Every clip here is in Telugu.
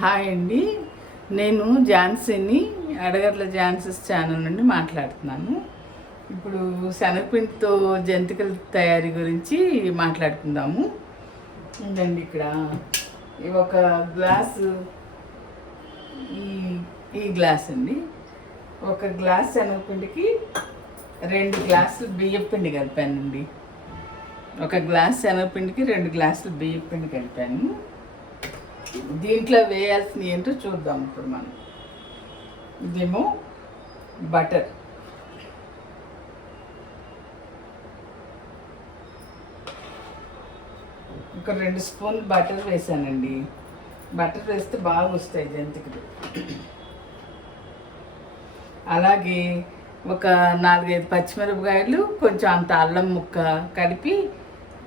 హాయ్ అండి. నేను ఝాన్సీని, అడగట్ల ఝాన్సీస్ ఛానల్ నుండి మాట్లాడుతున్నాను. ఇప్పుడు శనగపిండితో జంతికల తయారీ గురించి మాట్లాడుకుందాము. ఉందండి, ఇక్కడ ఒక గ్లాసు, ఈ ఈ గ్లాస్ అండి. ఒక గ్లాస్ శనగపిండికి 2 గ్లాసులు బియ్యపిండి కలిపానండి. ఒక గ్లాస్ శనగపిండికి 2 గ్లాసులు బియ్యపిండి కలిపాను. దీంట్లో వేయాల్సినవి ఏంటో చూద్దాం ఇప్పుడు మనం. ఇదేమో బటర్, ఒక 2 స్పూన్లు బటర్ వేసానండి. బటర్ వేస్తే బాగా వస్తాయి జంతికలు. అలాగే ఒక 4-5 పచ్చిమిరపకాయలు, కొంచెం అంత అల్లం ముక్క కలిపి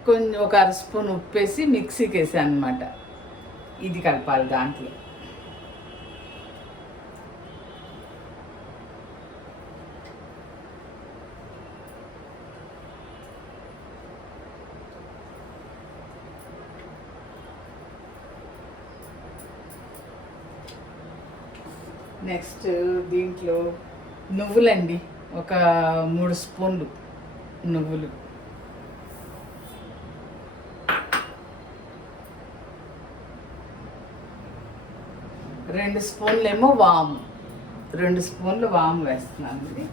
కొంచెం ఒక 1/2 స్పూన్ ఉప్పు వేసి మిక్సీకి వేసాను అనమాట. ఇది కలపాలి దాంట్లో. నెక్స్ట్ దీంట్లో నువ్వులండి, ఒక 3 స్పూన్లు నువ్వులు, 2 స్పూన్లు ఏమో వాము, 2 స్పూన్లు వాము వేస్తున్నానండి.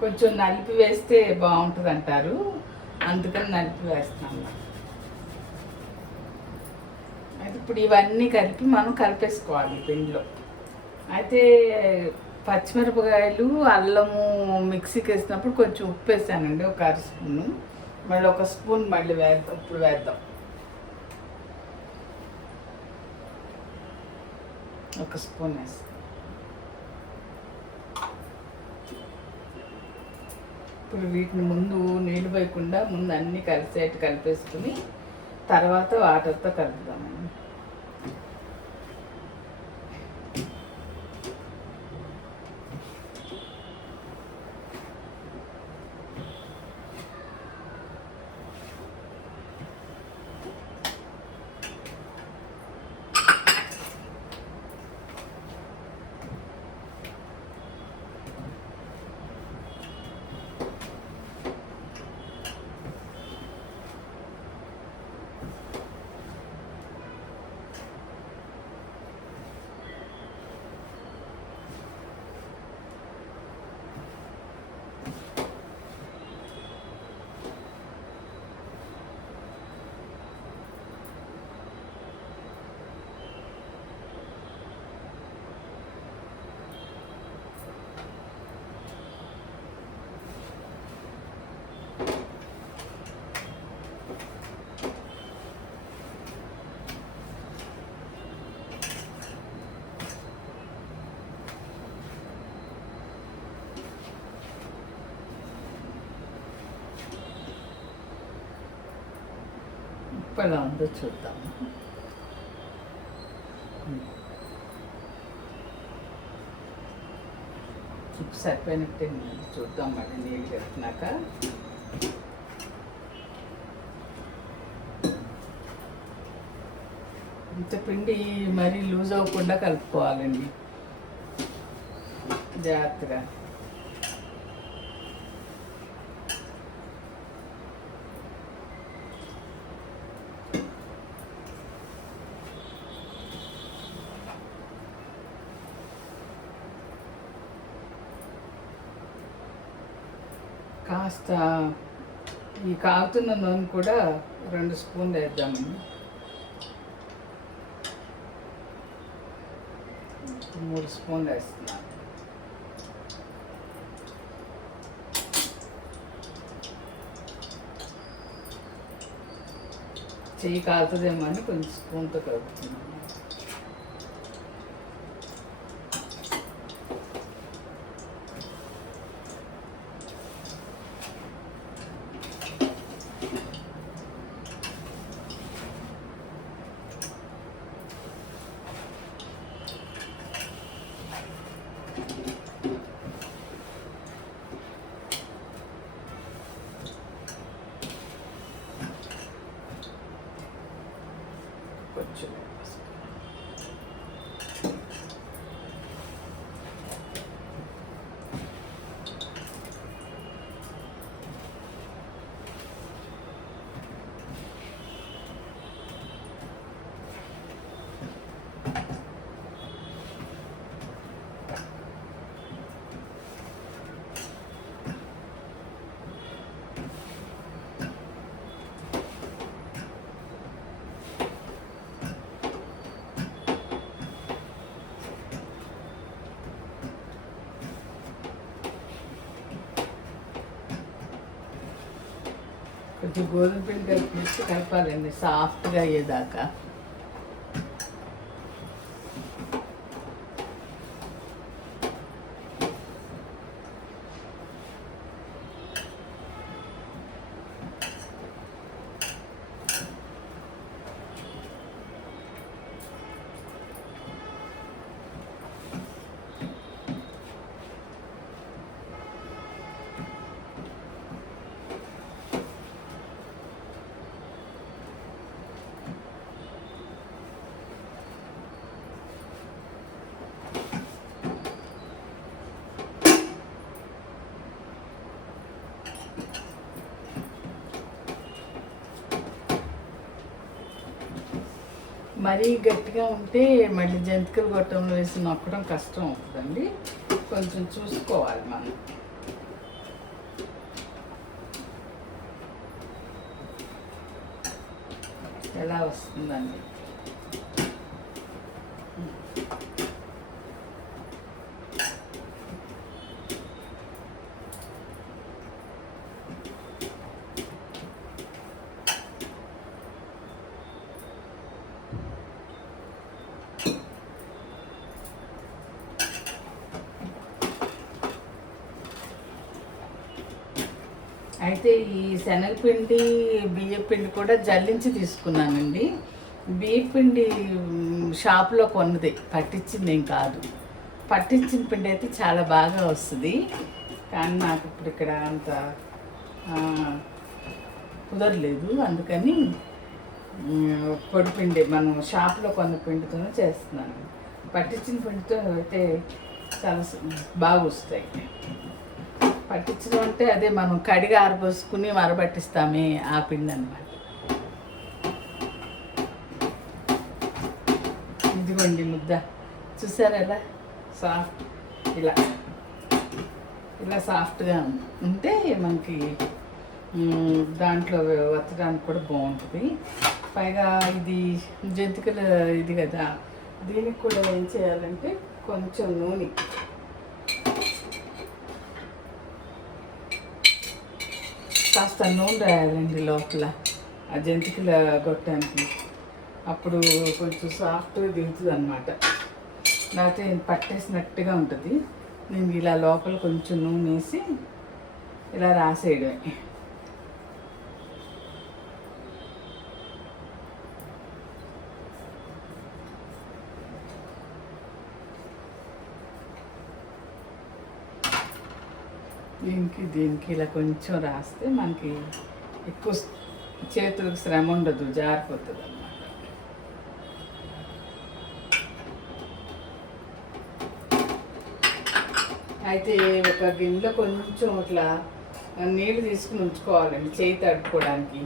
కొంచెం నలిపి వేస్తే బాగుంటుంది అంటారు, అందుకని నలిపి వేస్తున్నాను. అయితే ఇప్పుడు ఇవన్నీ కలిపి మనం కలిపేసుకోవాలి పిండిలో. అయితే పచ్చిమిరపకాయలు, అల్లము మిక్సీకి వేసినప్పుడు కొంచెం ఉప్పు వేసానండి, ఒక 1/2 స్పూను. మళ్ళీ 1 స్పూన్ మళ్ళీ వేద్దాం, ఇప్పుడు వేద్దాం. 1 స్పూన్ వేస్తాం. ఇప్పుడు వీటిని ముందు నీళ్ళు పోయకుండా ముందు అన్నీ కలిసేట్టు కలిపేసుకుని తర్వాత వాటర్తో కలుపుదామండి. ఎలా ఉందో చూద్దాం. ఉప్పు సరిపోయినట్టే చూద్దాం. మళ్ళీ నీళ్ళు కట్టినాక ఇంత పిండి మరీ లూజ్ అవ్వకుండా కలుపుకోవాలండి జాగ్రత్తగా. కాస్త ఈ కాగుతున్న నూనె కూడా 2 స్పూన్లు వేద్దామండి. 3 స్పూన్లు వేస్తున్నాను. చెయ్యి కాలుతుందేమో అని కొంచెం స్పూన్తో కలుపుతున్నాను. కొంచెం కొంచెం గోధుమ పిండి కలిపి కలపాలండి సాఫ్ట్గా అయ్యేదాకా. మరీ గట్టిగా ఉంటే మళ్ళీ జంతికలు గొట్టంలో వేసి నొక్కడం కష్టం అవుతుందండి. కొంచెం చూసుకోవాలి మనం. ఎలా వస్తుందండి. అయితే ఈ శనగపిండి బియ్యపిండి కూడా జల్లించి తీసుకున్నానండి. బియ్యపిండి షాప్లో కొన్నది, పట్టించింది ఏం కాదు. పట్టించిన పిండి అయితే చాలా బాగా వస్తుంది. కానీ నాకు ఇప్పుడు ఇక్కడ అంత కుదరలేదు. అందుకని పొడిపిండి మనం షాప్లో కొన్న పిండితోనే చేస్తున్నాను. పట్టించిన పిండితో అయితే చాలా బాగా వస్తాయి. పట్టించడం అంటే అదే మనం కడిగి ఆరబోసుకుని మరబట్టిస్తామే ఆ పిండి అన్నమాట. ఇదిగోండి ముద్ద చూసారా ఎలా సాఫ్ట్, ఇలా ఇలా సాఫ్ట్గా ఉంటే మనకి దాంట్లో వత్తడానికి కూడా బాగుంటుంది. పైగా ఇది జంతికల ఇది కదా, దీనికి కూడా ఏం చేయాలంటే కొంచెం నూనె, కాస్త నూనె రాయాలండి లోపల ఆ జంతికల గొట్టానికి. అప్పుడు కొంచెం సాఫ్ట్గా దిగుతుంది అన్నమాట. లేకపోతే పట్టేసినట్టుగా ఉంటుంది. నేను ఇలా లోపల కొంచెం నూనె వేసి ఇలా రాసేయడమే. దీనికి ఇలా కొంచెం రాస్తే మనకి ఎక్కువ చేతులకు శ్రమ ఉండదు, జారిపోతుంది అన్నమాట. అయితే ఒక గిన్నెలో కొంచెం అట్లా నీళ్ళు తీసుకుని ఉంచుకోవాలండి చేయి తడుపుకోవడానికి.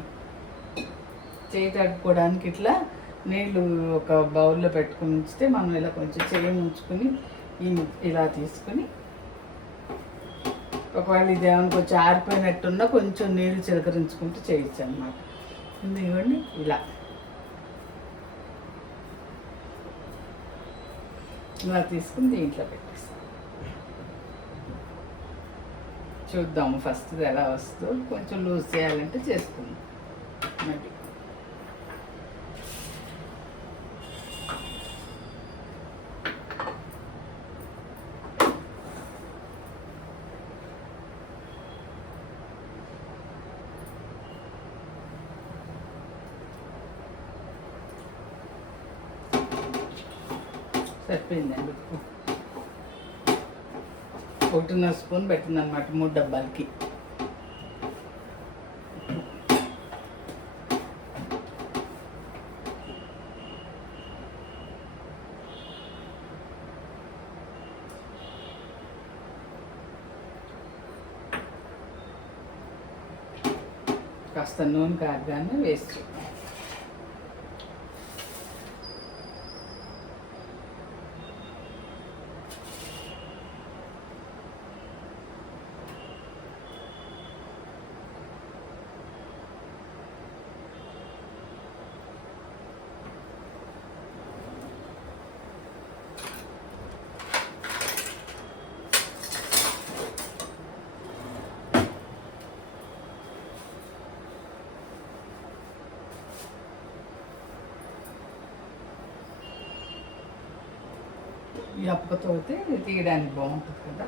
ఇట్లా నీళ్ళు ఒక బౌల్లో పెట్టుకుని ఉంచితే మనం ఇలా కొంచెం చేయి ఉంచుకొని ఇలా తీసుకుని, ఒకవేళ ఇది ఏమైనా కొంచెం ఆరిపోయినట్టున్నా కొంచెం నీళ్ళు చిలకరించుకుంటూ చేయొచ్చు అన్నమాట. ఇదిగోండి ఇలా తీసుకుని దీంట్లో పెట్టేస్తాం. చూద్దాము ఫస్ట్ ఎలా వస్తుందో. కొంచెం లూజ్ చేయాలంటే చేసుకుందాం. మరి సరిపోయిందండి. ఉప్పు 1.5 స్పూన్ పెట్టిందనమాట 3 డబ్బాలకి. కాస్త నూనె కాగానే వేసి ఈ అప్పతో అయితే తీయడానికి బాగుంటుంది కదా.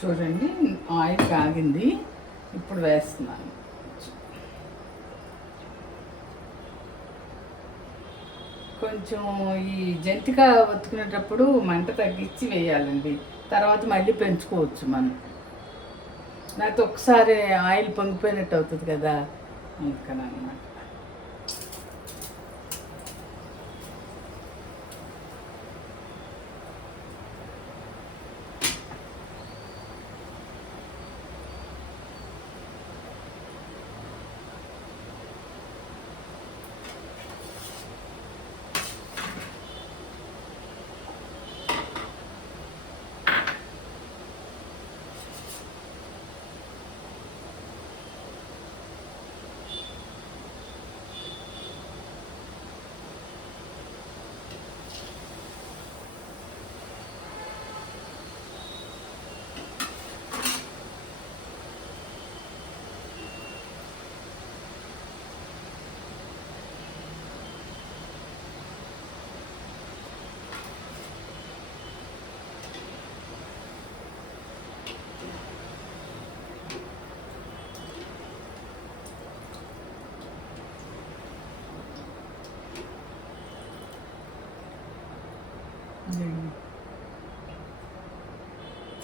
చూడండి ఆయిల్ కాగింది, ఇప్పుడు వేస్తున్నాను. కొంచెం ఈ జంతిక ఒత్తుకునేటప్పుడు మంట తగ్గించి వేయాలండి, తర్వాత మళ్ళీ పెంచుకోవచ్చు మనం. లేకపోతే ఒకసారి ఆయిల్ పొంగిపోయినట్టు అవుతుంది కదా, అందుకని అన్నమాట.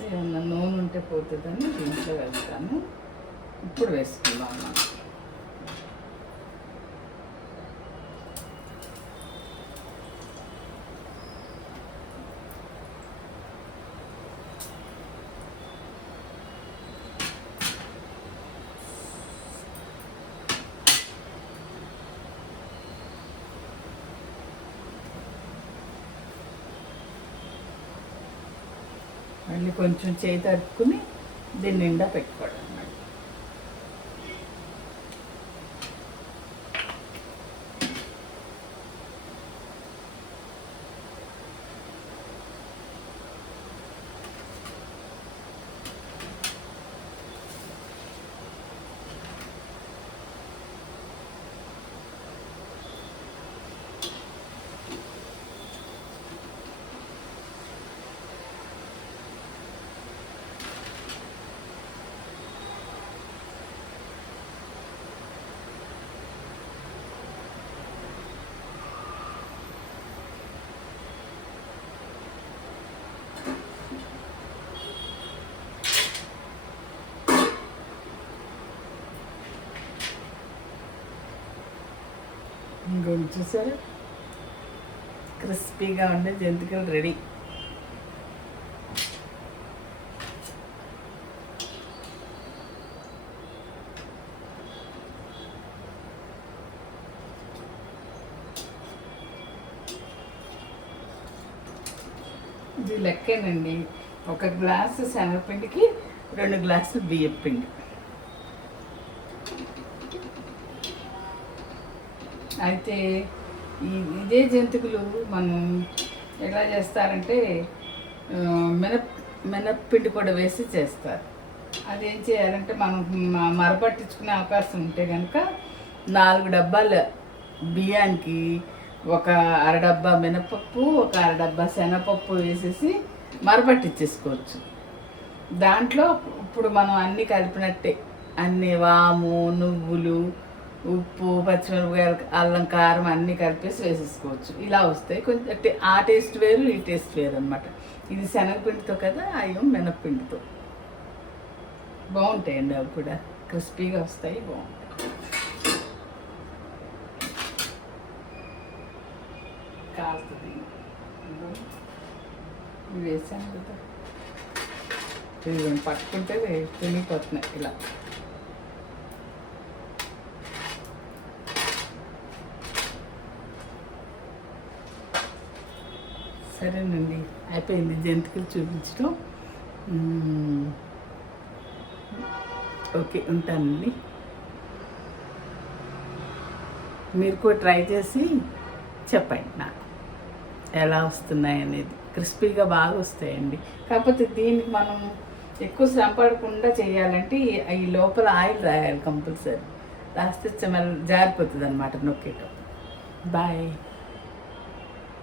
ఏమన్నా నూనె ఉంటే పోతుందని దీంట్లో వేస్తాను. ఇప్పుడు వేసుకుందాం. మళ్ళీ కొంచెం చేయి తరుపుకుని దీని నిండా పెట్టుకోవడం అన్నమాట. ఇంకొంచెం చూసారా, క్రిస్పీగా ఉండే జంతికలు రెడీ. ఇది లెక్కేనండి, 1 గ్లాసు శనగపిండికి 2 గ్లాసులు బియ్యం పిండి. అయితే ఇదే జంతికలు మనం ఎలా చేస్తారంటే మినప్పిండి కూడా వేసి చేస్తారు. అదేం చేయాలంటే మనం మరపట్టించుకునే అవకాశం ఉంటే కనుక 4 డబ్బాలు బియ్యానికి ఒక అరడబ్బా మినపప్పు, ఒక అరడబ్బా శనగపప్పు వేసేసి మరపట్టించేసుకోవచ్చు. దాంట్లో ఇప్పుడు మనం అన్నీ కలిపినట్టే అన్ని వాము, నువ్వులు, ఉప్పు, పచ్చిమిరపకాయలు, అల్లం, కారం అన్నీ కలిపేసి వేసేసుకోవచ్చు. ఇలా వస్తాయి. కొంచెం ఆ టేస్ట్ వేరు, ఈ టేస్ట్ వేరు అనమాట. ఇది శనగపిండితో కదా, అయ్యో మినప్పిండితో. బాగుంటాయండి అవి కూడా, క్రిస్పీగా వస్తాయి, బాగుంటాయి. కాస్తుంది ఇవి వేసాను కదా, ఇవి పట్టుకుంటే తినిగిపోతున్నాయి ఇలా. సరేనండి, అయిపోయింది జంతికలు చూపించడం. ఓకే, ఉంటానండి. మీరు కూడా ట్రై చేసి చెప్పండి నాకు ఎలా వస్తున్నాయి అనేది. క్రిస్పీగా బాగా వస్తాయండి. కాకపోతే దీనికి మనం ఎక్కువ శ్రమ పడకుండా చేయాలంటే ఈ లోపల ఆయిల్ రాయాలి కంపల్సరీ. రాస్తే జారిపోతుంది అనమాట నొక్కేటప్పుడు. బాయ్.